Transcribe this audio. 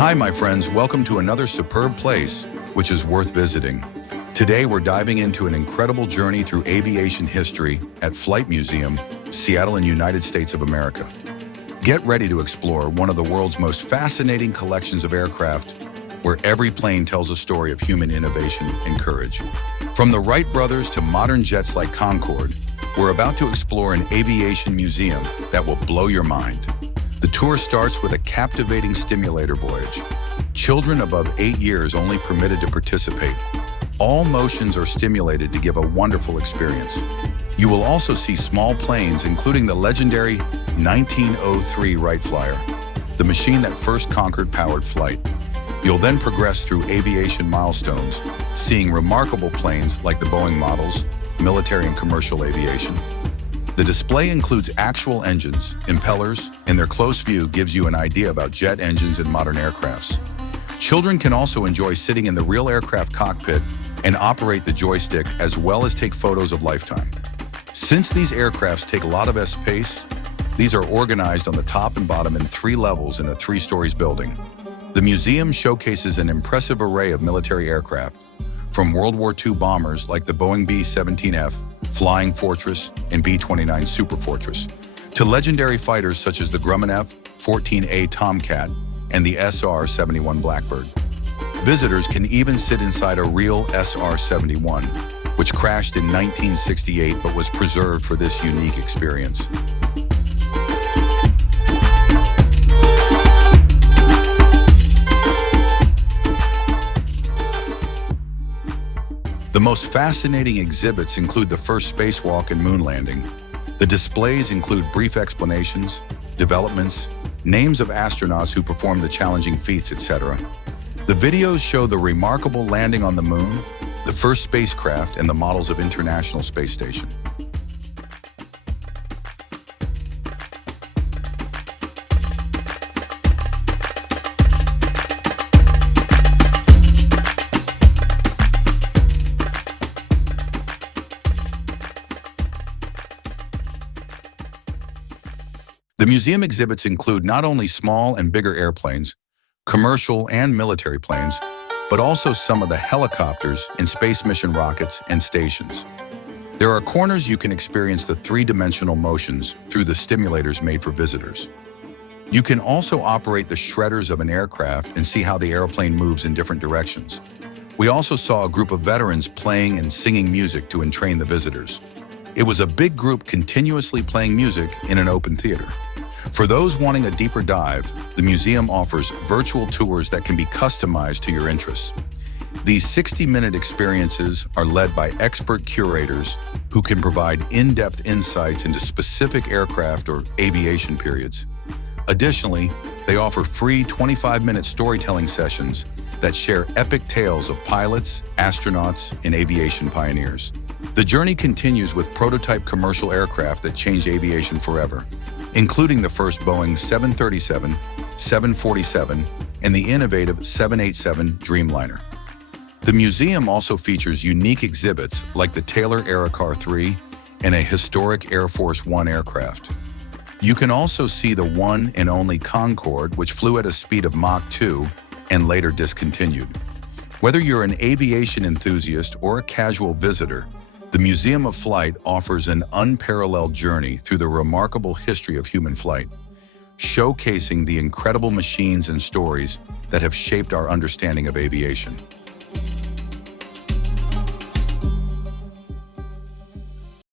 Hi, my friends. Welcome to another superb place, which is worth visiting. Today, we're diving into an incredible journey through aviation history at Flight Museum, Seattle in United States of America. Get ready to explore one of the world's most fascinating collections of aircraft, where every plane tells a story of human innovation and courage. From the Wright brothers to modern jets like Concorde, we're about to explore an aviation museum that will blow your mind. The tour starts with a captivating simulator voyage. Children above 8 years only permitted to participate. All motions are stimulated to give a wonderful experience. You will also see small planes, including the legendary 1903 Wright Flyer, the machine that first conquered powered flight. You'll then progress through aviation milestones, seeing remarkable planes like the Boeing models, military and commercial aviation. The display includes actual engines, impellers, and their close view gives you an idea about jet engines and modern aircrafts. Children can also enjoy sitting in the real aircraft cockpit and operate the joystick, as well as take photos of lifetime. Since these aircrafts take a lot of space, these are organized on the top and bottom in 3 levels in a 3-story building. The museum showcases an impressive array of military aircraft, from World War II bombers like the Boeing B-17F, Flying Fortress, and B-29 Super Fortress, to legendary fighters such as the Grumman F-14A Tomcat and the SR-71 Blackbird. Visitors can even sit inside a real SR-71, which crashed in 1968 but was preserved for this unique experience. The most fascinating exhibits include the first spacewalk and moon landing. The displays include brief explanations, developments, names of astronauts who performed the challenging feats, etc. The videos show the remarkable landing on the moon, the first spacecraft, and the models of International Space Station. The museum exhibits include not only small and bigger airplanes, commercial and military planes, but also some of the helicopters and space mission rockets and stations. There are corners you can experience the 3-dimensional motions through the stimulators made for visitors. You can also operate the shredders of an aircraft and see how the airplane moves in different directions. We also saw a group of veterans playing and singing music to entrain the visitors. It was a big group continuously playing music in an open theater. For those wanting a deeper dive, the museum offers virtual tours that can be customized to your interests. These 60-minute experiences are led by expert curators who can provide in-depth insights into specific aircraft or aviation periods. Additionally, they offer free 25-minute storytelling sessions that share epic tales of pilots, astronauts, and aviation pioneers. The journey continues with prototype commercial aircraft that changed aviation forever, including the first Boeing 737, 747, and the innovative 787 Dreamliner. The museum also features unique exhibits like the Taylor Aerocar 3 and a historic Air Force One aircraft. You can also see the one and only Concorde, which flew at a speed of Mach 2 and later discontinued. Whether you're an aviation enthusiast or a casual visitor, the Museum of Flight offers an unparalleled journey through the remarkable history of human flight, showcasing the incredible machines and stories that have shaped our understanding of aviation.